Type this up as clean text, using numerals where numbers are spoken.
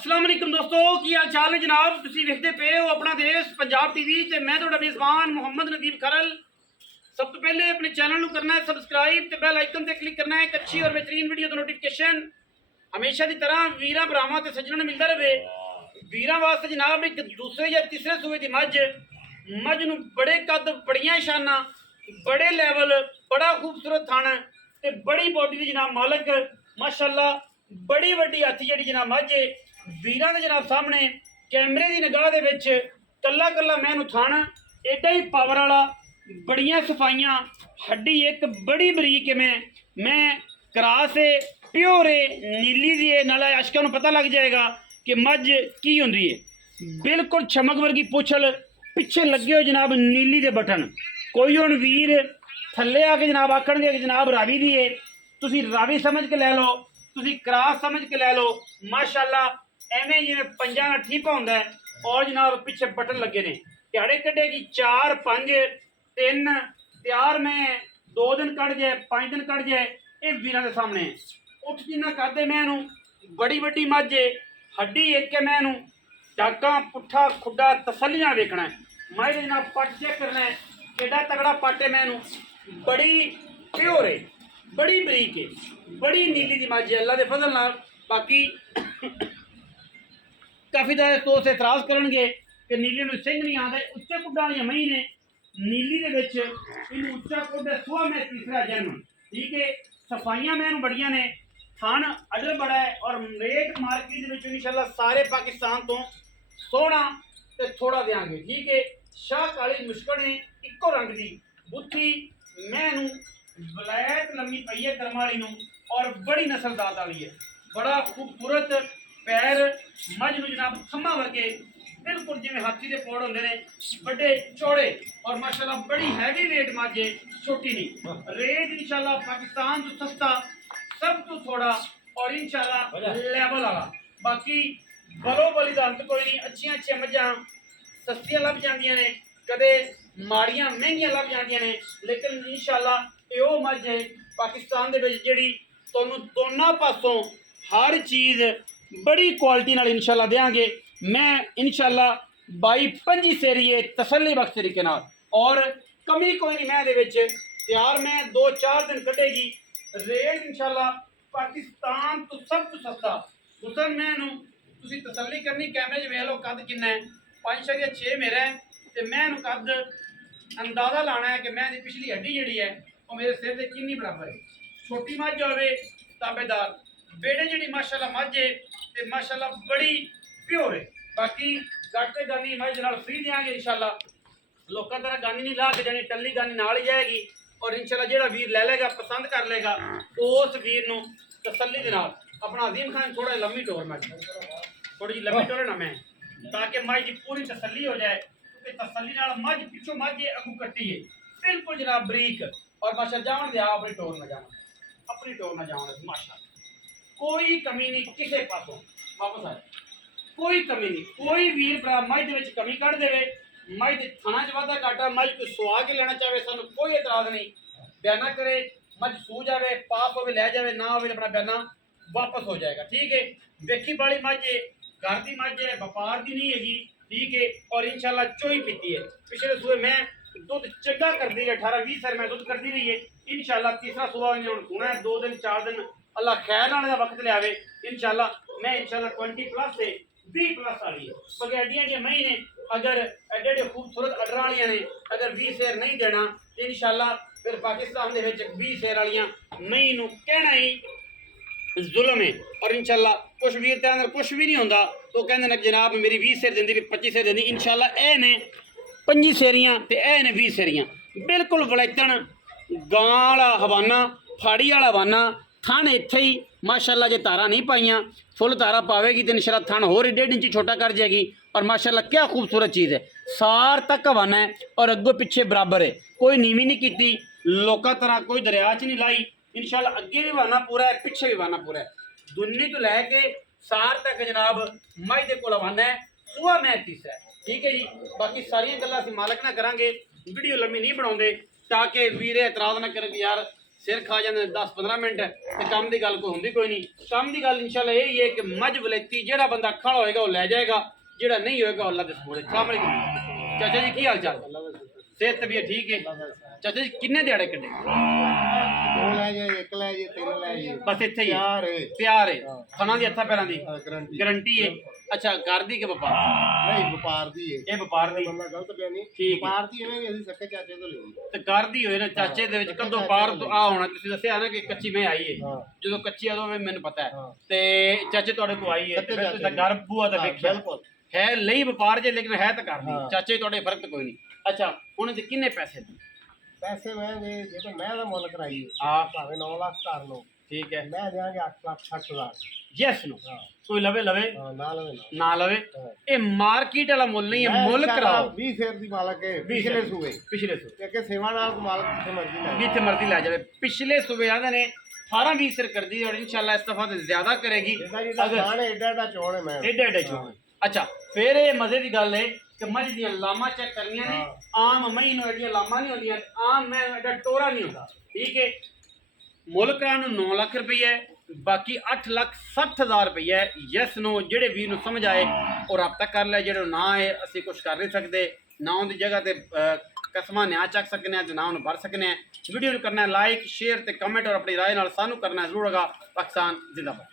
अस्सलाम वालेकुम दोस्तों, की हाल चाल है जनाब। तुसीं वेखदे पे हो अपना देश पंजाब टीवी ते मैं तुहाडा मेज़बान मुहम्मद नदीम खरल। सब तो पहले अपने चैनल को करना है सबसक्राइब ते बेल आइकन ते क्लिक करना है एक अच्छी और बेहतरीन वीडियो का नोटिफिकेशन हमेशा की तरह वीरां भरावां ते सज्जणां नूं मिलदा रहे। वीरां वास्ते जनाब एक दूसरे या तीसरे सूबे की मझ नूं बड़े कद बड़ियां शाना बड़े लैवल बड़ा खूबसूरत थण ते बड़ी बॉडी की जनाब मालक माशाअल्लाह बड़ी वड्डी हत्थ जिहड़ी जनाब मझ है वीरां दे जनाब सामने कैमरे की निगाह दे विच कल्ला कल्ला मैनू थण एडा ही पावर वाला बड़ियां सफाइयां हड्डी एक बड़ी बरीक है। मैं क्रास है प्योर है नीली दी है नाले अशकां नूं पता लग जाएगा कि मझ की हुंदी है। बिल्कुल चमक वर्गी पुछल पिछे लगे हो जनाब नीली दे बटन। कोई हुण वीर थल्ले आके जनाब आखणगे कि जनाब रावी दी है, तुसीं रावी समझ के लै लो, तुसीं क्रास समझ के लै लो। माशाअल्लाह एवें जिवें पंजां दा ठीपा हुंदा है और जनाब पिछे बटन लगे ने। ध्याड़े कड्ढेगी 4 5 3 तैयार में 2 दिन कट जाए 5 दिन कट जाए ये वीरां दे सामने उठ जिन्ना करदे मैनू बड़ी वड्डी मझ हड्डी एक है मैनू डाका पुट्ठा खुड्डा तसल्ली नाल वेखना है। मैं जनाब पट चेक करना है एडा तगड़ा पट है मैनू बड़ी प्योर है बड़ी बरीक है बड़ी नीली दी मझ है अल्लाह दे फजल नाल। बाकी काफ़ी ज़्यादा दोस्त एतराज़ करनगे कि नीली नूं सिंह नहीं आते उच्चे कुड्डां वालियां मही ने नीली दे विच इनूं उच्चा कुड्ड सुआ में तीसरा जन्म। ठीक है सफाइयां मैनू बड़ियां ने थान अडर बड़ा है और रेट मार्केट दे विच इंशाअल्लाह सारे पाकिस्तान तो सोहना ते थोड़ा देंगे। ठीक है शाह काली मुश्किल ने इक्को रंग की बुत्थी मैनू वलैत लम्मी पई है कर्म वाली नूं और बड़ी नस्लदार वाली है। बड़ा खूबसूरत पैर मझ नूं जनाब थम्मा वर्गे बिल्कुल जिवें हाथी के पौड़ होंदे ने बड़े चौड़े और माशाअल्लाह बड़ी हैवी वेट मझ है छोटी नहीं। रेट इंशाअल्लाह पाकिस्तान तो सस्ता सब तो थोड़ा और इंशाअल्लाह लेवल वाला। बाकी बलो बली का अंत कोई नहीं। अच्छियां अच्छियां मझां सस्तियां लभ जांदियां ने कदे माड़ियां महंगियां लभ जांदियां ने लेकिन इंशाअल्लाह ये वो मझ है पाकिस्तान दे विच जिहड़ी तुहानूं दोनों पासों हर चीज़ बड़ी क्वालिटी नाल इंशाअल्लाह देंगे। मैं इंशाअल्लाह 22-25 सेरीए तसल्ली बख्श तरीके नाल और कमी कोई नहीं मैं दे विच तैयार मैं 2-4 दिन कटेगी। रेट इंशाअल्लाह पाकिस्तान तो सब तो सस्ता हुसन मैनू तुसीं तसल्ली करनी कैमरे च वेख लो कद किन्ना है 5.6 मेरा है तो मैनू कद अंदाज़ा लाना है कि मैं पिछली हड्डी जिहड़ी है वो मेरे सिर के किन्नी बराबर है। छोटी मझ होवे ताबेदार बेड़े जिहड़ी माशाअल्लाह मझ है ते माशाअल्लाह बड़ी प्योर है। बाकी गाटे गानी मझ नाल फ्री देंगे इंशाअल्लाह लोगों तरह गानी नहीं ला के जानी टल्ली गानी नाल ही जाएगी और इंशाअल्लाह जेड़ा वीर ले लेगा पसंद कर लेगा उस वीर नूं तसल्ली दे नाल अपना अजीम खान थोड़ा लम्मी टोर मैं थोड़ी जी लम्मी टोर ना मैं ताकि मझ की पूरी तसल्ली हो जाए कि तसल्ली नाल मझ पिछों मझ अगू कट्टी है बिल्कुल जनाब बरीक और माशा जावन दिया अपनी टोर ना जावन अपनी टोर ना जावन माशा कोई कमी नहीं किसी पासों वापस आए कोई कमी नहीं। कोई वीर भरा मझ दे विच कमी कढ़ देवे मझ दे थाना च वाधा घाटा मझ कोई सुआ के लेना चाहे सानू कोई एतराज नहीं बयाना करे मझ सू जाए पास होवे लै जाए ना होवे अपना बयाना वापस हो जाएगा। ठीक है वेखी वाली मझ है घर की मझ है व्यापार की नहीं हैगी। ठीक है और इंशाअल्लाह चोई पीती है पिछले सूबे मैं दुध चंगा कर दी है 18-20 सर मैं दुध करती रही है इंशाअल्लाह तीसरा सूबा होना है 2 दिन 4 दिन अल्लाह खैर आने का वक्त लियावे इंशाअल्लाह मैं इंशाअल्लाह 20+ से 20+ वाली है बगे एडियां मही ने अगर एडे एडे खूबसूरत अडर वालियां ने अगर 20 शेर नहीं देना तो इंशाअल्लाह फिर पाकिस्तान दे विच 20 शेर वालियां मही नूं कहना ही जुल्म है। और इंशाअल्लाह कुछ वीर ते अंदर कुछ भी नहीं होंदा तो कहंदे ने जनाब मेरी 20 शेर देंदी 25 शेर देंदी इंशाअल्लाह ए ने 25 शेरियां ते ए ने 20 शेरियां बिल्कुल वलैतन गां वाला हवाना फाड़ी वाला हवाना थन इत्थे ही माशाअल्लाह जे तारा नहीं पाइयां फुल तारा पावेगी तो इंशाअल्लाह थन होर 1.5 इंच छोटा कर जाएगी और माशाअल्लाह क्या खूबसूरत चीज़ है सार तक हवाना है और अगो पिछे बराबर है कोई नीवी नहीं की लोका तरह कोई दरिया च नहीं लाई इंशाअल्लाह अगे भी वाना पूरा है पिछे भी वाना पूरा है दुन्नी तो लैके सार तक जनाब मझ दे कोल वाना है सुआ मैं तीसरा है। ठीक है जी बाकी सारिया गल्लां असीं मालक ना करांगे वीडियो लम्मी नहीं बनाउंदे ताकि वीरे एतराज़ ना करें यार ਸਿਰ ਖਾ ਜਾਂਦੇ 10-15 ਮਿੰਟ ਤੇ ਕੰਮ ਦੀ ਗੱਲ ਕੋਈ ਹੁੰਦੀ ਕੋਈ ਨਹੀਂ। ਕੰਮ ਦੀ ਗੱਲ ਇਨਸ਼ਾਅੱਲਾ ਇਹ ਹੀ ਹੈ ਕਿ ਮੱਝ ਵਲੈਤੀ ਜਿਹੜਾ ਬੰਦਾ ਅੱਖਾਂ ਵਾਲਾ ਹੋਏਗਾ ਉਹ ਲੈ ਜਾਏਗਾ, ਜਿਹੜਾ ਨਹੀਂ ਹੋਏਗਾ ਅੱਲਾਹ ਦੇ ਸਪੋਰਟ। अस्सलाम वालेकुम चाचा जी, की हाल चाल? सेहत तबीयत ठीक है? चाचा जी किन्ने दिहाड़े कड्ढे? दो लै जाए, एक लै जाए, तीन लै जाए, बस इत्थे ही प्यार है। प्यार है खाना दी हत्था पैरां दी गारंटी गारंटी है। अच्छा घर दी के व्यापार? नहीं व्यापार दी है। ਇਹ ਵਪਾਰ ਦੀ बंदा गलत पिया नहीं, ठीक है। व्यापार दी है भी, असि सक्के चाचे तो लेनी। ਤੇ ਘਰ ਦੀ ਹੋਏ ਨਾ ਚਾਚੇ ਦੇ ਵਿੱਚ ਕਦੋਂ ਪਾਰ ਤੋਂ ਆ ਹੋਣਾ। ਤੁਸੀਂ ਦੱਸਿਆ ਨਾ ਕਿ ਕੱਚੀ ਮੈਂ ਆਈ ਹੈ, हाँ ਜਦੋਂ ਕੱਚੀ ਆ ਉਦੋਂ ਮੈਨੂੰ ਪਤਾ ਹੈ। हाँ ਤੇ ਚਾਚੇ ਤੁਹਾਡੇ ਕੋ ਆਈ ਹੈ ਤੇ ਸੱਚੇ ਫਿਰ ਤੁਸੀਂ ਚਾਚੇ ਘਰ ਬੂਆ ਤਾਂ ਵੇਖਿਆ बिल्कुल। ਹੈ ਲਈ ਵਪਾਰ ਜੇ, ਲੇਕਿਨ ਹੈ ਤਾਂ ਘਰ ਦੀ। ਹਾਂ। ਚਾਚੇ ਤੁਹਾਡੇ ਫਰਕ ਤਾਂ ਕੋਈ ਨਹੀਂ। ਅੱਛਾ ਉਹਨਾਂ ਦੇ ਕਿੰਨੇ ਪੈਸੇ ਨੇ? पैसे महंगे जे तो मैं मुल कराई हाँ। भावे 9 लाख कर लो, ਠੀਕ ਹੈ मैं देंगे 8 लाख 60 हजार। ਯੈਸ ਨੂੰ हाँ ਕੋਈ ਲਵੇ ਲਵੇ हाँ, ना लवे ना। ਨਾ ਲਵੇ। हाँ। ਇਹ ਮਾਰਕੀਟ ਵਾਲਾ ਮੁੱਲ ਨਹੀਂ ਹੈ, ਮੁੱਲ ਕਰਾਓ। 20 शेर दी मालक है, पिछले सूबे ਪਿਛਲੇ ਸੂ के सेवा नाल को मालक जिथे मर्जी ले। ਜਿੱਥੇ ਮਰਜ਼ੀ ਲੈ ਜਾਵੇ। ਪਿਛਲੇ ਸੂਬੇ ਆਂਦੇ ਨੇ 18-20 ਸਿਰ ਕਰਦੀ ਔਰ ਇਨਸ਼ਾਅੱਲਾ ਇਸ ਦਫਾ ਤੇ ਜ਼ਿਆਦਾ ਕਰੇਗੀ। जिदा जिदा जान है, एडा एडा चोण है मैं। ਏਡੇ ਏਡੇ ਚੋਣ। ਅੱਛਾ ਫਿਰ ਇਹ ਮਜ਼ੇ ਦੀ ਗੱਲ ਹੈ ਕਿ ਮੱਝ ਦੀਆਂ ਲਾਮਾਂ ਚੈੱਕ ਕਰਨੀਆਂ ਨੇ। ਆਮ ਮਹੀਂ ਨੂੰ ਐਡੀਆਂ ਲਾਮਾਂ ਨਹੀਂ ਹੁੰਦੀਆਂ, ਆਮ ਮੈਂ ਐਡਾ ਟੋਰਾ ਨਹੀਂ ਹੁੰਦਾ। ਠੀਕ ਹੈ ਮੁਲਕਾਂ ਨੂੰ 9 ਲੱਖ ਰੁਪਈਆ ਹੈ, ਬਾਕੀ 8,60,000 ਰੁਪਈਆ ਹੈ। ਯੈਸ ਨੋ ਜਿਹੜੇ ਵੀਰ ਨੂੰ ਸਮਝ ਆਏ ਉਹ ਰਾਬਤਾ ਕਰ ਲੈ, ਜਿਹੜੇ ਨੂੰ ਨਾ ਆਏ ਅਸੀਂ ਕੁਝ ਕਰ ਨਹੀਂ ਸਕਦੇ। ਨਾ ਉਹਦੀ ਜਗ੍ਹਾ ਤੇ ਕਸਮਾਂ ਨਿਆ ਚੱਕ ਸਕਨੇ ਆ ਤੇ ਨਾ ਉਹਨੂੰ ਭਰ ਸਕਨੇ ਆ। ਵੀਡੀਓ ਨੂੰ ਕਰਨਾ ਲਾਈਕ ਸ਼ੇਅਰ ਤੇ ਕਮੈਂਟ ਔਰ ਆਪਣੀ ਰਾਏ ਨਾਲ ਸਾਨੂੰ ਕਰਨਾ ਜ਼ਰੂਰ ਹੋਗਾ। ਪਾਕਿਸਤਾਨ ਜ਼ਿੰਦਾਬਾਦ।